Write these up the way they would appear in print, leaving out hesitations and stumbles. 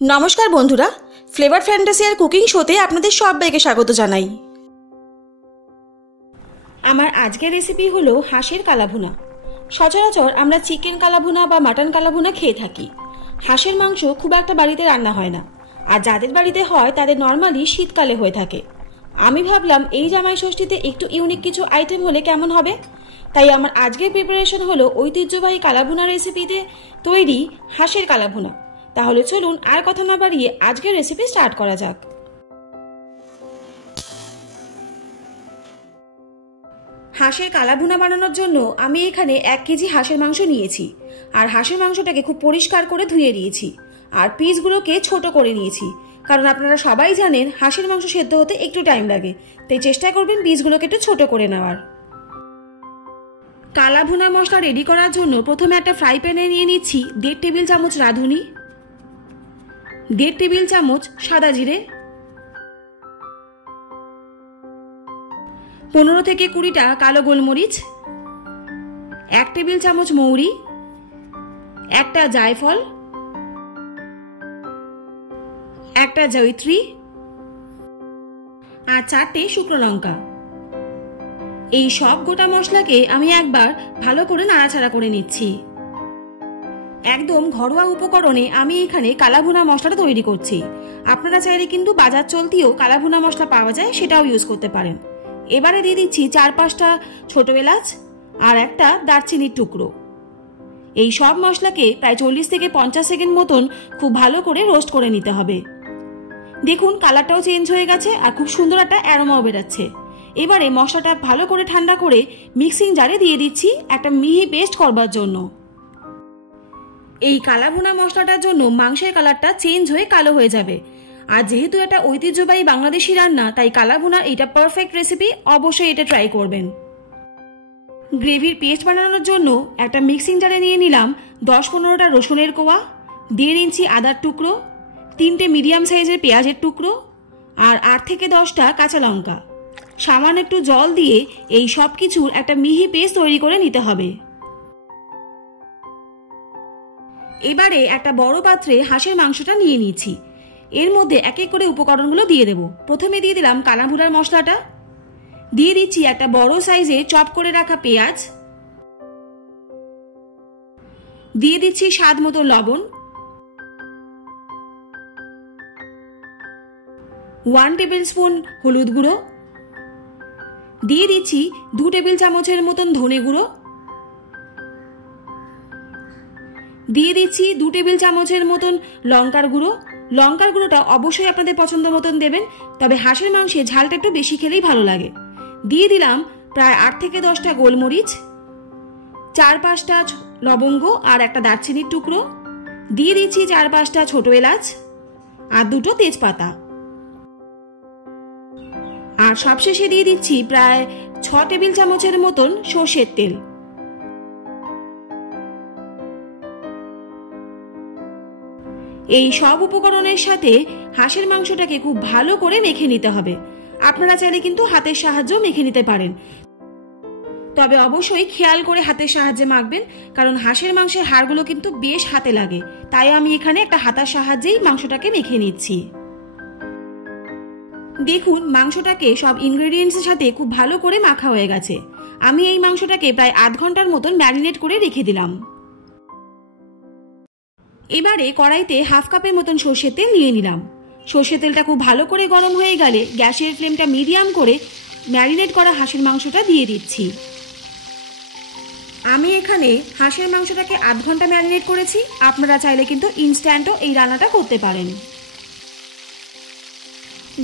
नमस्कार बंधुरा flavour fantasy और कुकिंग शोते आपनादेर सबाइके स्वागत जानाई। आमार आजकेर रेसिपि हलो हाঁসের कालाभुना। सचराचर आमरा चिकेन कालाभुना बा माटन कालाभुना खेये थाकी। हाঁসের मांस खूब एकटा बाड़ीते रान्ना हय ना, आर जादेर बाड़ीते हय तादेर नर्माली शीतकाले हये थाके। आमी भाबलाम एई जामाई षष्ठीते एकटु इउनिक किछु आइटेम होले केमन होबे, ताई आमार आजकेर प्रिपारेशन हलो ऐतिह्यबाही कालाभुना रेसिपिते तैरी हाঁসের कालाभुना। ताहले चलुन आर कथा ना बाड़िये आजकेर रेसिपि स्टार्ट करा जाक। हाঁসের कालाभुना बानानोर जोन्नो आमी एखाने 1 केजी हाঁসের मांस नियेछि आर हाঁসের मांसटाके खूब परिष्कार करे धुए नियेछि आर पिसगुलोके छोटो करे नियेछि, कारण आपनारा सबाई जानेन हाঁসের मांस सेদ্ধ होते एकटु टाइम लागे, ताई चेष्टा करबेन पिसगुलोके एकटु छोटो करे नेওয়ার। कालाभुना मशला रेडी करार जोन्नो प्रथमे एकटा फ्राई पैने निये निচ্ছি 1.5 टेबिल चामच राঁধুনি, 1.5 टेबिल चामच सादा जिरे, 15 থেকে 20টা কালো গোলমরিচ, 1 টেবিল চামচ মৌরি, একটা জায়ফল, একটা জয়িত্রী আর 4টে শুকনো লঙ্কা। এই সব গোটা মশলাকে আমি একবার ভালো করে নাড়াচাড়া করে নিচ্ছি। একদম ঘরোয়া উপকরণে আমি এখানে কালাভুনা মশলাটা তৈরি করছি। আপনারা চাইলে কিন্তু বাজার চলতিও কালাভুনা মশলা পাওয়া যায়, সেটাও ইউজ করতে পারেন। এবারে দিয়ে দিচ্ছি 4-5টা ছোট এলাচ আর একটা দারচিনির টুকরো। এই সব মশলাকে প্রায় 40 থেকে 50 সেকেন্ড মতন খুব ভালো করে রোস্ট করে নিতে হবে। দেখুন কালারটাও চেঞ্জ হয়ে গেছে আর খুব সুন্দর একটা অ্যারোমাও বেরাচ্ছে। এবারে মশলাটা ভালো করে ঠান্ডা করে মিক্সিং জারে দিয়ে দিচ্ছি একটা মিহি পেস্ট করবার জন্য। এই কালাভুনা মশলাটার জন্য মাংসের কালারটা চেঞ্জ হয়ে কালো হয়ে যাবে, আর যেহেতু এটা ঐতিহ্যবাহী বাংলাদেশি রান্না তাই কালাভুনার এটা পারফেক্ট রেসিপি, অবশ্যই এটা ট্রাই করবেন। গ্রেভির পেস্ট বানানোর জন্য একটা মিক্সিং জারে নিয়ে নিলাম 10-15টা রসুনের কোয়া, 1.5 ইঞ্চি আদার টুকরো, 3টে মিডিয়াম সাইজের পেঁয়াজের টুকরো আর 8 থেকে 10টা কাঁচা লঙ্কা। সামান্য একটু জল দিয়ে এই সব কিছুর একটা মিহি পেস্ট তৈরি করে নিতে হবে। এবারে একটা বড় পাত্রে হাঁসের মাংসটা নিয়ে নিচ্ছি। এর মধ্যে এক এক করে উপকরণগুলো দিয়ে দেব। প্রথমে দিয়ে দিলাম কালাভুনার মশলাটা, দিয়ে দিচ্ছি একটা বড় সাইজে চপ করে রাখা পেঁয়াজ, দিয়ে দিচ্ছি স্বাদ মতো লবণ, 1 টেবিল স্পুন হলুদ গুঁড়ো, দিয়ে দিচ্ছি 2 টেবিল চামচের মতন ধনে গুঁড়ো, দিয়ে দিচ্ছি 2 টেবিল চামচের মতন লঙ্কার গুঁড়ো। লঙ্কার গুঁড়োটা অবশ্যই আপনাদের পছন্দ মতন দেবেন, তবে হাঁসের মাংসে ঝালটা একটু বেশি খেলেই ভালো লাগে। দিয়ে দিলাম প্রায় 8 থেকে 10টা গোলমরিচ, 4-5টা লবঙ্গ আর একটা দারচিনির টুকরো, দিয়ে দিচ্ছি 4-5টা ছোট এলাচ আর 2টো তেজপাতা, আর সবশেষে দিয়ে দিচ্ছি প্রায় 6 টেবিল চামচের মতন সরষের তেল। এই সব উপকরণের সাথে হাঁসের মাংসটাকে খুব ভালো করে মেখে নিতে হবে। আপনারা চাইলে কিন্তু হাতের সাহায্যেও মেখে নিতে পারেন, তবে অবশ্যই খেয়াল করে হাতের সাহায্যে মাখবেন, কারণ হাঁসের মাংসের হাড়গুলো কিন্তু বেশ হাতে লাগে। তাই আমি এখানে একটা হাতার সাহায্যেই মাংসটাকে মেখে নিচ্ছি। দেখুন মাংসটাকে সব ইনগ্রেডিয়েন্টসের সাথে খুব ভালো করে মাখা হয়ে গেছে। আমি এই মাংসটাকে প্রায় আধ ঘন্টার মতন ম্যারিনেট করে রেখে দিলাম। এবারে কড়াইতে 1/2 কাপের মতন সরষের তেল নিয়ে নিলাম। সরষের তেলটা খুব ভালো করে গরম হয়ে গেলে গ্যাসের ফ্লেমটা মিডিয়াম করে ম্যারিনেট করা হাঁসের মাংসটা দিয়ে দিচ্ছি। আমি এখানে হাঁসের মাংসটাকে আধ ঘন্টা ম্যারিনেট করেছি, আপনারা চাইলে কিন্তু ইনস্ট্যান্টও এই রান্নাটা করতে পারেন।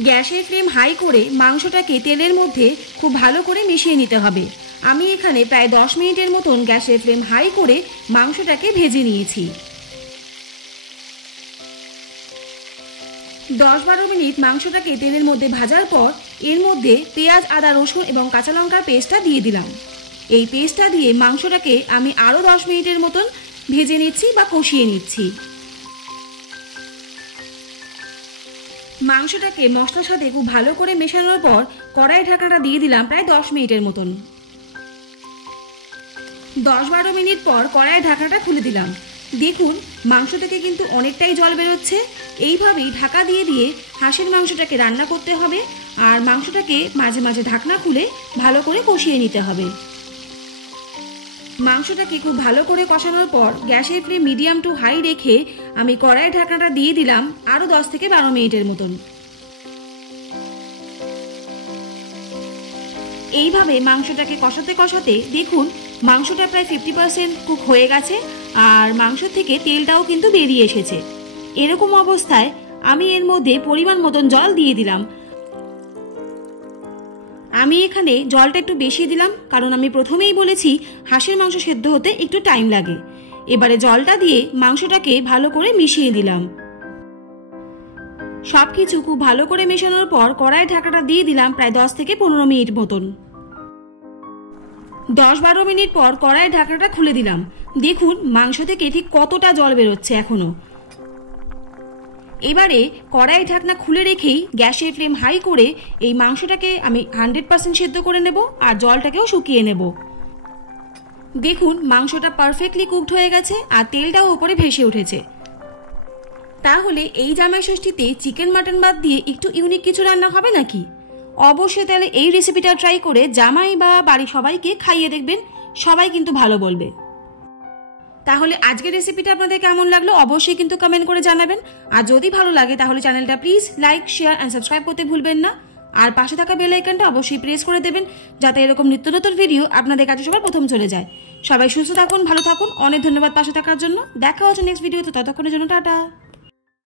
গ্যাসের ফ্লেম হাই করে মাংসটাকে তেলের মধ্যে খুব ভালো করে মিশিয়ে নিতে হবে। আমি এখানে প্রায় 10 মিনিটের মতন গ্যাসের ফ্লেম হাই করে মাংসটাকে ভেজে নিয়েছি। 10-12 মিনিট মাংসটাকে তেলের মধ্যে ভাজার পর এর মধ্যে পেঁয়াজ, আদা, রসুন এবং কাঁচা লঙ্কার পেস্টটা দিয়ে দিলাম। এই পেস্টটা দিয়ে মাংসটাকে আমি আরও 10 মিনিটের মতন ভেজে নিচ্ছি বা কষিয়ে নিচ্ছি। মাংসটাকে মশলার সাথে খুব ভালো করে মেশানোর পর কড়াই ঢাকনাটা দিয়ে দিলাম প্রায় 10 মিনিটের মতন। 10-12 মিনিট পর কড়াই ঢাকনাটা খুলে দিলাম। দেখুন মাংস থেকে কিন্তু অনেকটাই জল বেরোচ্ছে, এইভাবেই ঢাকা দিয়ে দিয়ে হাঁসের মাংসটাকে রান্না করতে হবে আর মাংসটাকে মাঝে মাঝে ঢাকনা খুলে ভালো করে কষিয়ে নিতে হবে। মাংসটাকে খুব ভালো করে কষানোর পর গ্যাসের ফ্লেম মিডিয়াম টু হাই রেখে আমি কড়াইয়ের ঢাকনাটা দিয়ে দিলাম আরও 10 থেকে 12 মিনিটের মতন। এইভাবে মাংসটাকে কষাতে কষাতে দেখুন মাংসটা প্রায় 50% কুক হয়ে গেছে আর মাংস থেকে তেলটাও কিন্তু বেরিয়ে এসেছে। এরকম অবস্থায় আমি এর মধ্যে পরিমাণ মতন জল দিয়ে দিলাম। আমি এখানে জলটা একটু বেশি দিলাম কারণ আমি প্রথমেই বলেছি হাঁসের মাংস সেদ্ধ হতে একটু টাইম লাগে। এবারে জলটা দিয়ে মাংসটাকে ভালো করে মিশিয়ে দিলাম। সবকিছু খুব ভালো করে মেশানোর পর কড়াইয়ের ঢাকাটা দিয়ে দিলাম প্রায় 10 থেকে 15 মিনিট মতন। 10-12 মিনিট পর কড়াইয়ের ঢাকনাটা খুলে দিলাম। দেখুন মাংস থেকে ঠিক কতটা জল বেরোচ্ছে এখনো। এবারে কড়াই ঢাকনা খুলে রেখেই গ্যাসের ফ্লেম হাই করে এই মাংসটাকে আমি 100% সেদ্ধ করে নেব আর জলটাকেও শুকিয়ে নেব। দেখুন মাংসটা পারফেক্টলি কুকড হয়ে গেছে আর তেলটাও উপরে ভেসে উঠেছে। তাহলে এই জামাই ষষ্ঠীতে চিকেন মাটন বাদ দিয়ে একটু ইউনিক কিছু রান্না হবে নাকি? অবশ্যই তাহলে এই রেসিপিটা ট্রাই করে জামাই বা বাড়ির সবাইকে খাইয়ে দেখবেন, সবাই কিন্তু ভালো বলবে। তাহলে আজকের রেসিপিটা আপনাদের কেমন লাগলো অবশ্যই কিন্তু কমেন্ট করে জানাবেন। আর যদি ভালো লাগে তাহলে চ্যানেলটা please like, share and subscribe করতে ভুলবেন না। আর পাশে থাকা বেল আইকনটা অবশ্যই প্রেস করে দেবেন যাতে এরকম নিত্য নতুন ভিডিও আপনাদের কাছে সবার প্রথম চলে যায়। সবাই সুস্থ থাকুন, ভালো থাকুন। অনেক ধন্যবাদ পাশে থাকার জন্য। দেখা হচ্ছে নেক্সট ভিডিওতে, ততক্ষণের জন্য টাটা।